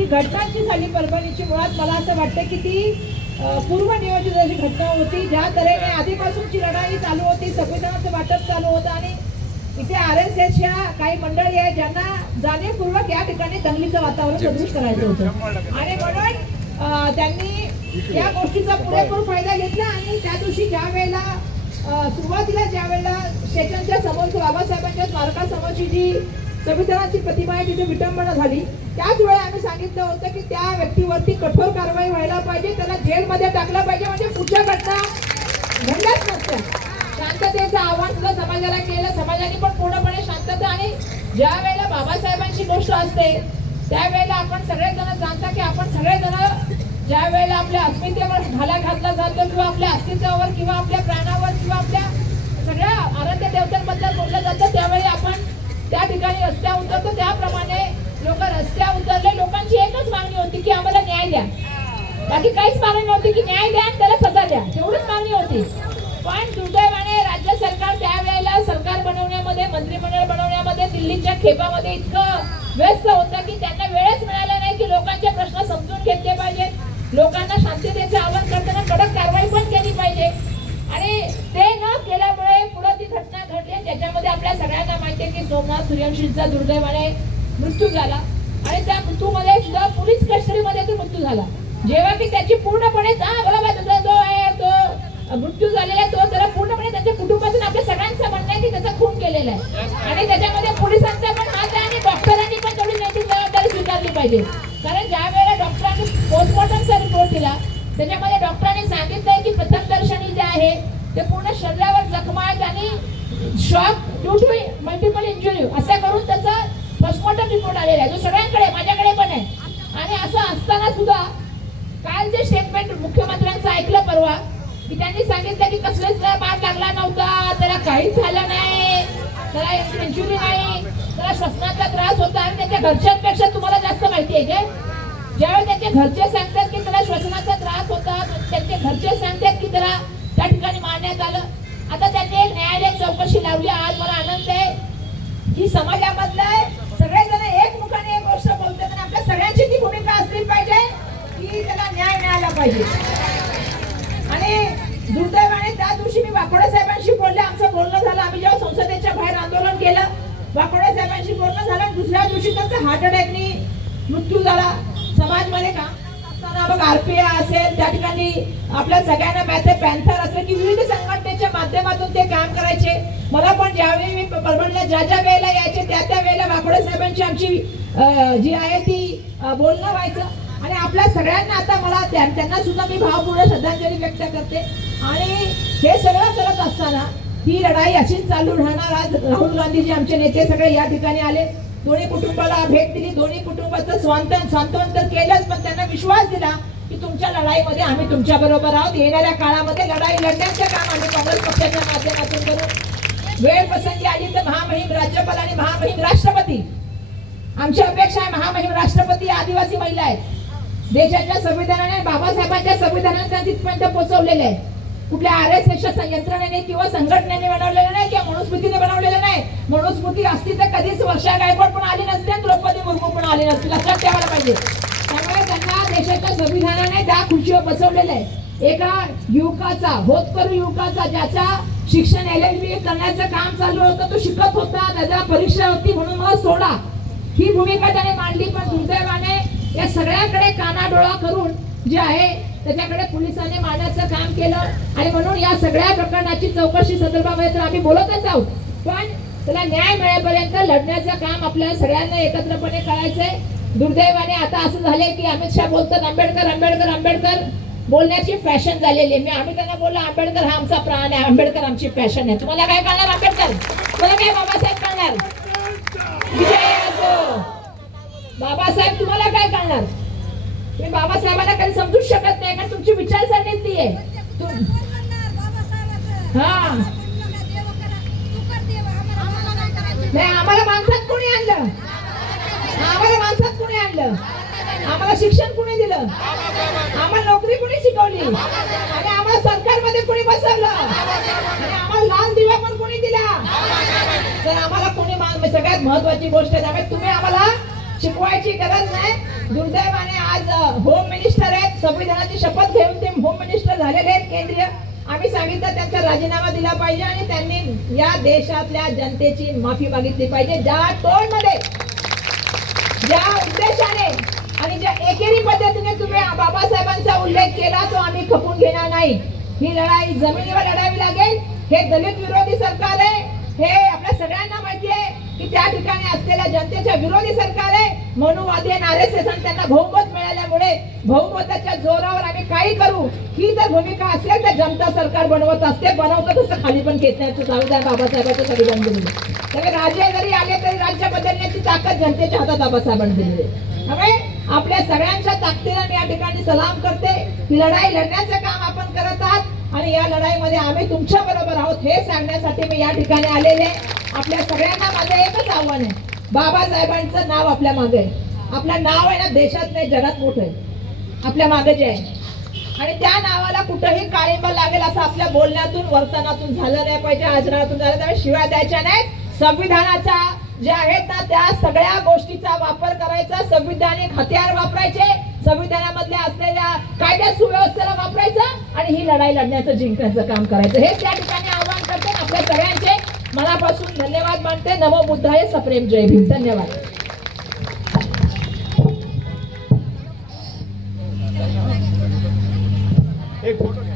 ही घटना जी झाली परभणीची मुळात मला असं वाटतं की ती पूर्वनियोजित अशी घटना होती. ज्या तऱ्हेने आधीपासूनची लढाई चालू होती संविधानाचं वाटप चालू होतं आणि इथे आर एस एसच्या काही मंडळी आहे ज्यांना जाणीवपूर्वक या ठिकाणी दंगलीचं वातावरण सदृश करायचं होतं. आणि म्हणून त्यांनी या गोष्टीचा पुरेपूर फायदा घेतला आणि त्या दिवशी ज्या वेळेला सुरुवातीला ज्या वेळेला स्टेशनच्या समोर बाबासाहेबांच्या स्मारकासमोरची जी संविधानाची प्रतिमा आहे तिथे विटंबना झाली. त्याच वेळी आम्ही सांगितलं होतं की त्या व्यक्तीवरती कठोर कारवाई व्हायला पाहिजे त्याला जेलमध्ये टाकलं पाहिजे म्हणजे पुढच्या घटना घडल्याच नसत्या. शांततेचं आव्हान सुद्धा समाजाला केलं. समाजाने पण पूर्णपणे शांतता आणि ज्या वेळेला बाबासाहेबांची गोष्ट असते त्यावेळेला आपण सगळेजण जाणता की आपण सगळेजण ज्या वेळेला आपल्या अस्मितेवर घाला घातला जातो किंवा आपल्या अस्तित्वावर किंवा आपल्या प्राणावर किंवा आपल्या सगळ्या आराध्य देवतांबद्दल बोललं जातं त्यावेळी आपण त्या ठिकाणी रस्त्या उतरतो. त्याप्रमाणे लोक रस्त्या उतरले. लोकांची एकच मागणी होती की आम्हाला न्याय द्या. बाकी काहीच मागणी नव्हती की न्याय द्या आणि त्याला सजा द्या. तेवढीच मागणी होती. पण दुर्दैवाने राज्य सरकार त्यावेळेला सरकार बनवण्यामध्ये मंत्रिमंडळ बनवण्यामध्ये दिल्लीच्या खेपामध्ये इतकं व्यस्त होतं की त्यांना वेळच मिळाला नाही की लोकांचे प्रश्न समजून घेतले पाहिजेत. लोकांना शांततेचं माहिती सोमनाथ सूर्यवंशींचा दुर्दैवाने मृत्यू झाला. आणि त्या मृत्यूमध्ये सुद्धा पोलीस कस्टडीमध्ये तो मृत्यू झाला. जेव्हा की त्याची पूर्णपणे जो आहे तो मृत्यू झालेला आहे तो त्याला पूर्णपणे त्याच्या कुटुंबातून आपल्या सगळ्यांचं म्हणणं आहे की त्याचा खून केलेला आहे. आणि त्याच्यामध्ये पोलिसांचा पण हात आहे आणि डॉक्टरांनी पण तेवढी नैतिक जबाबदारी स्वीकारली पाहिजे. कारण ज्या वेळेला डॉक्टरांनी पोस्टमॉर्टमचा रिपोर्ट दिला त्याच्यामध्ये डॉक्टरांनी सांगितलंय की प्रथमदर्शनी जे आहे ते पूर्ण शरीरावर जखमा आहेत आणि shock due to multiple injury असं करून त्याचा पोस्टमॉर्टम रिपोर्ट आलेला आहे. जो सगळ्यांकडे माझ्याकडे पण आहे. आणि असं असताना सुद्धा काल जे स्टेटमेंट मुख्यमंत्र्यांचं ऐकलं परवा की त्यांनी सांगितलं की कसलेच मार लागला नव्हता त्याला काहीच झालं नाही. त्याला इंजुरी नाही. त्याला श्वसनाचा त्रास होता. आणि त्याच्या घरच्यांपेक्षा तुम्हाला जास्त माहिती आहे काय ज्यावेळी त्यांचे घरचे सांगतात की त्याला श्वसनाचा त्रास होता त्यांचे घरचे सांगतात की त्याला त्या ठिकाणी मारण्यात आलं. आता त्यांनी एक चौकशी लावली. आज मला आनंद आहे. की समाजामधलं आहे. पक्ष एक तर आपल्या सगळ्यांची ती भूमिका असली पाहिजे की त्याला न्याय मिळाला पाहिजे. आणि दुर्दैवाने त्या दिवशी मी वाकोडे साहेबांशी बोलले आमचं बोलणं झालं. आम्ही जेव्हा संसदेच्या बाहेर आंदोलन केलं वाकोडे साहेबांशी बोलणं झालं दुसऱ्या दिवशी त्यांचा हार्ट अटॅकनी मृत्यू झाला. समाजमध्ये काम असताना बघ आरपीआय असेल त्या ठिकाणी आपल्या सगळ्यांना मॅथे पॅन्थर असेल की विविध संघटनेच्या माध्यमातून ते काम करायचे. मला पण ज्यावेळी मी परभणीला ज्या ज्या वेळेला यायचे त्या त्या वेळेला साहेबांची आमची जी आहे ती बोलणं व्हायचं. आणि आपल्या सगळ्यांना आता मला त्या- त्यांना सुद्धा मी भावपूर्ण श्रद्धांजली व्यक्त करते. आणि हे सगळं करत असताना ही लढाई अशीच चालू राहणार. आज राहुल गांधीजी आमचे नेते सगळे या ठिकाणी आले. दोन्ही कुटुंबाला भेट दिली. दोन्ही कुटुंबाचं स्वांतन सांत्वन तर केलंच पण त्यांना विश्वास दिला की तुमच्या लढाईमध्ये आम्ही तुमच्या बरोबर आहोत. येणाऱ्या काळामध्ये लढाई लढण्याचं काम आम्ही काँग्रेस पक्षाच्या माध्यमातून करू. वेळ पसंती आली तर महामहिम राज्यपाल आणि महामहिम राष्ट्रपती आमची अपेक्षा आहे महामहिम राष्ट्रपती आदिवासी महिला आहेत. देशाच्या संविधानाने बाबासाहेबांच्या संविधानाने त्यांना तिथपर्यंत पोहोचवलेले आहे कुठल्या आर एस एसच्या यंत्रणेने किंवा संघटनेने बनवलेलं नाही किंवा मनुस्मृतीने बनवलेलं नाही. मनुस्मृती असती तर कधीच वर्षा गायकवाड पण आली नसते आणि द्रौपदी मुर्मू पण आली नसते. लक्षात ठेवायला पाहिजे. त्यामुळे त्यांना देशाच्या संविधानाने त्या खुर्चीवर बसवलेलं आहे. एका युवकाचा होतकरू युवकाचा ज्याचा शिक्षण एल एल बी करण्याचं काम चालू होतं तो शिकत होता त्याच्या परीक्षा होती म्हणून मग सोडा. ही भूमिका त्याने मांडली पण दुर्दैवाने या सगळ्याकडे कानाडोळा करून जे आहे त्याच्याकडे पोलिसांनी मारण्याचं काम केलं. आणि म्हणून या सगळ्या प्रकरणाची चौकशी संदर्भामध्ये तर आम्ही बोलतच आहोत. पण त्याला न्याय मिळेपर्यंत लढण्याचं काम आपल्या सगळ्यांना एकत्रपणे करायचंय. दुर्दैवाने आता असं झालंय की अमित शहा बोलतात आंबेडकर आंबेडकर आंबेडकर. बोलण्याची फॅशन झालेली आहे. मी आम्ही त्यांना बोललो आंबेडकर हा आमचा प्राण आहे आंबेडकर आमची फॅशन आहे. तुम्हाला काय करणार आंबेडकर? तुम्हाला काय बाबासाहेब बाबासाहेब तुम्हाला काय करणार मी बाबासाहेबांना काही समजूच शकत नाही कारण तुमची विचारसरणी ती आहे. हा. नाही आम्हाला माणसात कोणी आणलं? आम्हाला माणसात कोणी आणलं? आम्हाला शिक्षण कोणी दिलं? आम्हाला नोकरी कोणी शिकवली? आणि आम्हाला सरकारमध्ये कोणी बसवलं? आणि आम्हाला लाल दिवा पण कोणी दिला? तर आम्हाला कोणी मान- सगळ्यात महत्वाची गोष्ट आहे त्यामुळे तुम्ही आम्हाला शिकवायची गरज नाही. दुर्दैवाने आज होम मिनिस्टर आहेत. संविधानाची शपथ घेऊन ते होम मिनिस्टर झालेले आहेत केंद्रीय. आम्ही सांगितलं त्यांचा राजीनामा दिला पाहिजे आणि त्यांनी या देशातल्या जनतेची माफी मागितली पाहिजे. ज्या टोनमध्ये ज्या उद्देशाने आणि ज्या एकेरी पद्धतीने तुम्ही बाबासाहेबांचा उल्लेख केला तो आम्ही खपून घेणार नाही. ही लढाई जमिनीवर लढावी लागेल. हे दलित विरोधी सरकार आहे. हे आपल्या सगळ्यांना माहिती आहे. की त्या ठिकाणी असलेल्या जनतेच्या विरोधी सरकार आहे मनुवादी आणि आर एस एस आणि त्यांना बहुमत मिळाल्यामुळे बहुमताच्या जोरावर आम्ही काही करू. ही जर भूमिका असेल तर जनता सरकार बनवत असते बनवतं तसं खाली पण खेचण्याचं नाही. जाऊ द्या बाबासाहेबांचं संविधान दिलेलं त्यामुळे राजे जरी आले तरी राज्य बदलण्याची ताकद जनतेच्या हातात बाबासाहेबांनी दिलेली त्यामुळे आपल्या सगळ्यांच्या ताकदीला मी या ठिकाणी सलाम करते. ही लढाई लढण्याचं काम आपण करत आहात आणि या लढाईमध्ये आम्ही तुमच्या बरोबर आहोत हे सांगण्यासाठी मी या ठिकाणी आलेले आहे. आपल्या सगळ्यांना माझं एकच आव्हान आहे. बाबासाहेबांचं नाव आपल्या मागे आहे. आपलं नाव आहे ना देशात नाही जगात मोठं आहे. आपल्या मागे जे आहे. आणि त्या नावाला कुठंही काळिंबा लागेल असं आपल्या बोलण्यातून वर्तनातून झालं नाही पाहिजे आचरणातून झालं त्यामुळे शिवाय द्यायच्या नाहीत. संविधानाचा जे आहेत ना त्या सगळ्या गोष्टीचा वापर करायचा. संविधानिक हत्यार वापरायचे. संविधानामधल्या असलेल्या कायद्या सुव्यवस्थेला वापरायचं. आणि ही लढाई लढण्याचं जिंकण्याचं काम करायचं. हे त्या ठिकाणी आव्हान करते आपल्या सगळ्यांचे मनापासून धन्यवाद मानते. नमो बुद्धाय सप्रेम. जय भीम. धन्यवाद. एक फोटो